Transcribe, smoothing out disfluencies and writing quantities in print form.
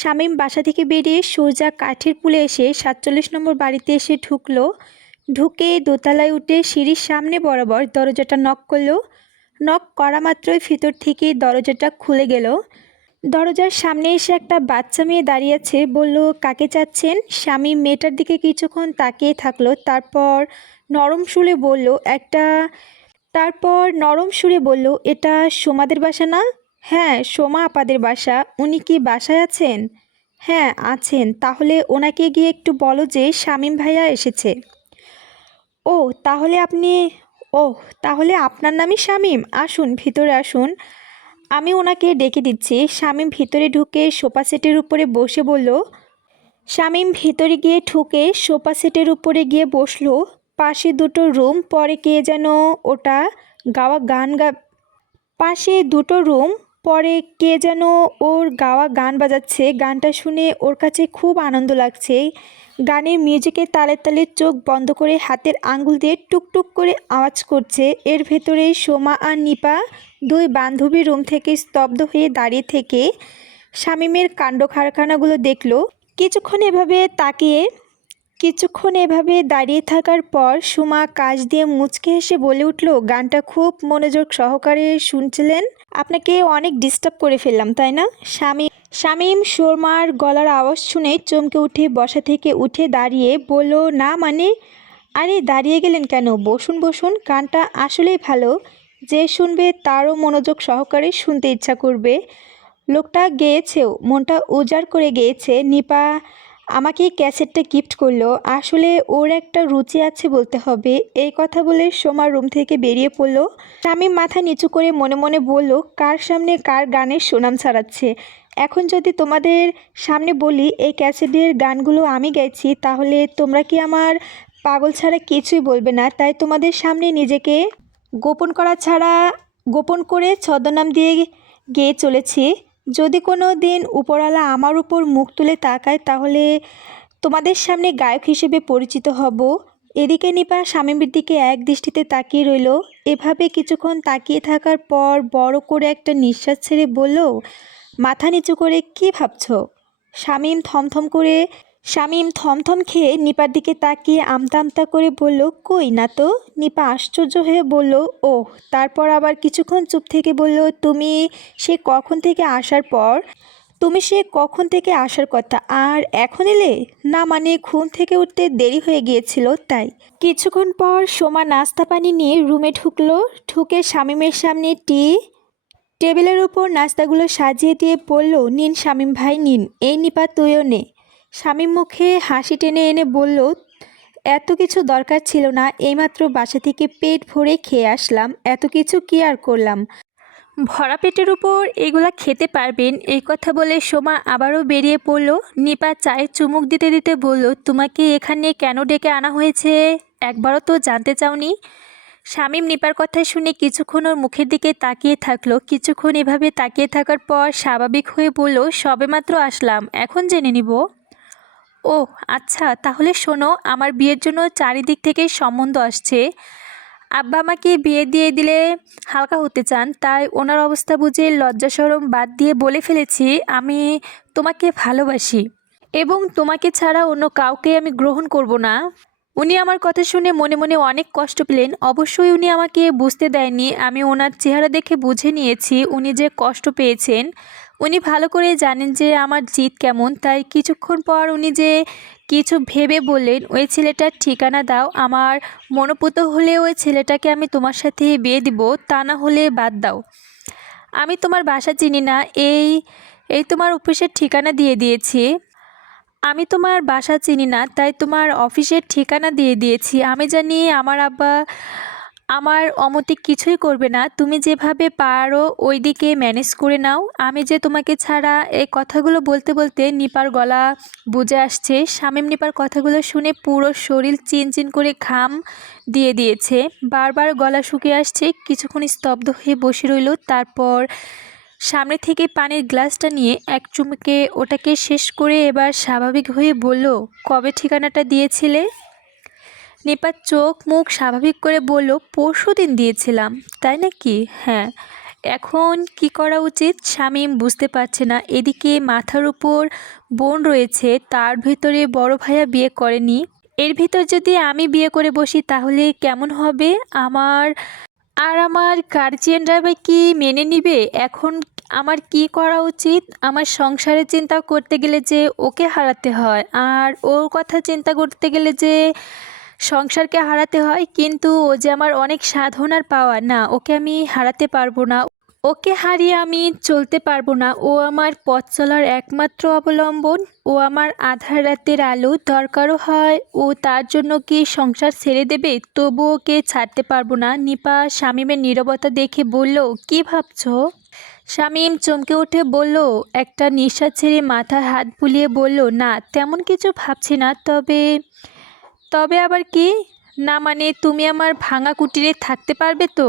শামীম বাসা থেকে বেরিয়ে সোজা কাঠের পুলে এসে ৪৭ নম্বর বাড়িতে এসে ঢুকলো। ঢুকে দোতলায় উঠে সিঁড়ির সামনে বরাবর দরজাটা নক করলো। নক করা মাত্রই ভিতর থেকে দরজাটা খুলে গেল। দরজার সামনে এসে একটা বাচ্চা মেয়ে দাঁড়িয়ে আছে। বলল, কাকে চাচ্ছেন? শামীম মেয়েটার দিকে কিছুক্ষণ তাকিয়ে থাকলো। নরম সুরে বলল, এটা সোমাদের বাসা না? হ্যাঁ, সোমা আপাদের বাসা। উনি কি বাসায় আছেন? হ্যাঁ আছেন। তাহলে ওনাকে গিয়ে একটু বলো যে শামীম ভাইয়া এসেছে। ও তাহলে আপনি তাহলে আপনার নামই শামীম? আসুন, ভিতরে আসুন, আমি ওনাকে ডেকে দিচ্ছি। শামীম ভিতরে ঢুকে সোফা সেটের উপরে বসে বলল। শামীম ভিতরে গিয়ে ঢুকে সোফা সেটের উপরে গিয়ে বসলো। পাশে দুটো রুম পরে কে যেন ওটা গাওয়া গান গা পাশে দুটো রুম পরে কে যেন ওর গাওয়া গান বাজাচ্ছে। গানটা শুনে ওর কাছে খুব আনন্দ লাগছে। গানের মিউজিকের তালে তালে চোখ বন্ধ করে হাতের আঙ্গুল দিয়ে টুকটুক করে আওয়াজ করছে। এর ভেতরে সোমা আর নিপা দুই বান্ধবী রুম থেকে স্তব্ধ হয়ে দাঁড়িয়ে থেকে শামীমের কাণ্ড কারখানাগুলো দেখলো। কিছুক্ষণ এভাবে দাঁড়িয়ে থাকার পর সুমা কাশ দিয়ে মুচকে হেসে বলে উঠল, গানটা খুব মনোযোগ সহকারে শুনছিলেন? আপনাকে অনেক ডিস্টার্ব করে ফেললাম তাই না? শামীম সুরমার গলার আওয়াজ শুনে চমকে উঠে বসা থেকে উঠে দাঁড়িয়ে বলল, না মানে? আরে দাঁড়িয়ে গেলেন কেন? বসুন বসুন, গানটা আসলেই ভালো। যে শুনবে তারও মনোযোগ সহকারে শুনতে ইচ্ছা করবে। লোকটা গেয়েছেও, মনটা উজাড় করে গেয়েছে। নিপা আমাকে ক্যাসেটটা গিফট করলো। আসলে ওর একটা রুচি আছে বলতে হবে। এই কথা বলে সোমা রুম থেকে বেরিয়ে পড়ল। শামীম মাথা নিচু করে মনে মনে বলল, কার সামনে কার গানের সুনাম ছাড়াচ্ছে। এখন যদি তোমাদের সামনে বলি এই ক্যাসেটের গানগুলো আমি গাইছি, তাহলে তোমরা কি আমার পাগল ছাড়া কিছুই বলবে না। তাই তোমাদের সামনে নিজেকে গোপন করে ছদ্মনাম দিয়ে গেয়ে চলেছি। যদি কোনো দিন উপরওয়ালা আমার উপর মুখ তুলে তাকায়, তাহলে তোমাদের সামনে গায়ক হিসেবে পরিচিত হব। এদিকে নিপা শামীমের দিকে এক দৃষ্টিতে তাকিয়ে রইল। এভাবে কিছুক্ষণ তাকিয়ে থাকার পর বড় করে একটা নিঃশ্বাস ছেড়ে বলল, মাথা নিচু করে কি ভাবছো? শামীম থমথম খেয়ে নিপার দিকে তাকিয়ে আমতা আমতা করে বলল, কই না তো। নিপা আশ্চর্য হয়ে বলল, ওহ। তারপর আবার কিছুক্ষণ চুপ থেকে বলল, সে কখন থেকে আসার কথা, আর এখন এলে? না মানে ঘুম থেকে উঠতে দেরি হয়ে গিয়েছিল তাই। কিছুক্ষণ পর সোমা নাস্তা পানি নিয়ে রুমে ঢুকে শামীমের সামনে টেবিলের উপর নাস্তাগুলো সাজিয়ে দিয়ে বলল, নিন শামীম ভাই নিন, এই নিপা তুইও নে। শামীম মুখে হাসি টেনে এনে বলল, এত কিছু দরকার ছিল না, এইমাত্র বাসা থেকে পেট ভরে খেয়ে আসলাম, এত কিছু কি আর করলাম। ভরা পেটের উপর এগুলা খেতে পারবেন? এই কথা বলে সোমা আবারও বেরিয়ে পড়ল। নিপা চায়ে চুমুক দিতে দিতে বলল, তোমাকে এখানে কেন ডেকে আনা হয়েছে একবারও তো জানতে চাওনি? শামীম নিপার কথা শুনে কিছুক্ষণ ওর মুখের দিকে তাকিয়ে থাকলো। কিছুক্ষণ এভাবে তাকিয়ে থাকার পর স্বাভাবিক হয়ে বলল, সবেমাত্র আসলাম, এখন জেনে নিব। ও আচ্ছা, তাহলে শোনো, আমার বিয়ের জন্য চারিদিক থেকে সম্বন্ধ আসছে। আব্বা আমাকে বিয়ে দিয়ে দিলে হালকা হতে চান, তাই ওনার অবস্থা বুঝে লজ্জা শরম বাদ দিয়ে বলে ফেলেছি আমি তোমাকে ভালোবাসি এবং তোমাকে ছাড়া অন্য কাউকে আমি গ্রহণ করব না। উনি আমার কথা শুনে মনে মনে অনেক কষ্ট পেলেন। অবশ্যই উনি আমাকে বুঝতে দেয়নি। আমি ওনার চেহারা দেখে বুঝে নিয়েছি উনি যে কষ্ট পেয়েছেন। উনি ভালো করে জানেন যে আমার জিত কেমন। তাই কিছুক্ষণ পর উনি যে কিছু ভেবে বললেন, ওই ছেলেটার ঠিকানা দাও, আমার মনোপুত হলে ওই ছেলেটাকে আমি তোমার সাথে বিয়ে দিব, তা না হলে বাদ দাও। আমি তোমার বাসা চিনি না, এই এই তোমার অফিসের ঠিকানা দিয়ে দিয়েছি। আমি তোমার বাসা চিনি না, তাই তোমার অফিসের ঠিকানা দিয়ে দিয়েছি। আমি জানি আমার আব্বা আমার অমতে কিছুই করবে না। তুমি যেভাবে পারো ওই দিকে ম্যানেজ করে নাও। আমি যে তোমাকে ছাড়া। এই কথাগুলো বলতে বলতে নিপার গলা বুজে আসছে। শামীম নিপার কথাগুলো শুনে পুরো শরীর চিনচিন করে ঘাম দিয়ে দিয়েছে। বারবার গলা শুকিয়ে আসছে। কিছুক্ষণ স্তব্ধ হয়ে বসে রইল। তারপর সামনে থেকে পানির গ্লাসটা নিয়ে এক চুমুকে ওটাকে শেষ করে এবার স্বাভাবিক হয়ে বলল, কবে ঠিকানাটা দিয়েছিলে? নিপার চোখ মুখ স্বাভাবিক করে বলল, পরশুদিন দিয়েছিলাম। তাই নাকি? হ্যাঁ। এখন কি করা উচিত শামীম বুঝতে পারছে না। এদিকে মাথার উপর বোন রয়েছে, তার ভিতরে বড় ভাইয়া বিয়ে করেনি। এর ভিতর যদি আমি বিয়ে করে বসি তাহলে কেমন হবে? আমার গার্জিয়ানরা বা কি মেনে নিবে? এখন আমার কি করা উচিত? আমার সংসারের চিন্তা করতে গেলে যে ওকে হারাতে হয়, আর ওর কথা চিন্তা করতে গেলে যে সংসারকে হারাতে হয়, কিন্তু ও যে আমার অনেক সাধনার পাওয়া, না ওকে আমি হারাতে পারবো না। ওকে হারিয়ে আমি চলতে পারবো না। ও আমার পথ চলার একমাত্র অবলম্বন। ও আমার আধার রাতের আলো। দরকারও হয় ও তার জন্য কি সংসার ছেড়ে দেবে, তবু ওকে ছাড়তে পারবো না। নিপা শামীমের নীরবতা দেখে বলল, কি ভাবছো? শামীম চমকে উঠে বলল, একটা নিঃশ্বাস ছেড়ে মাথায় হাত বুলিয়ে বলল, না তেমন কিছু ভাবছি না। তবে তবে আবার কি? না মানে তুমি আমার ভাঙা কুটিরে থাকতে পারবে তো?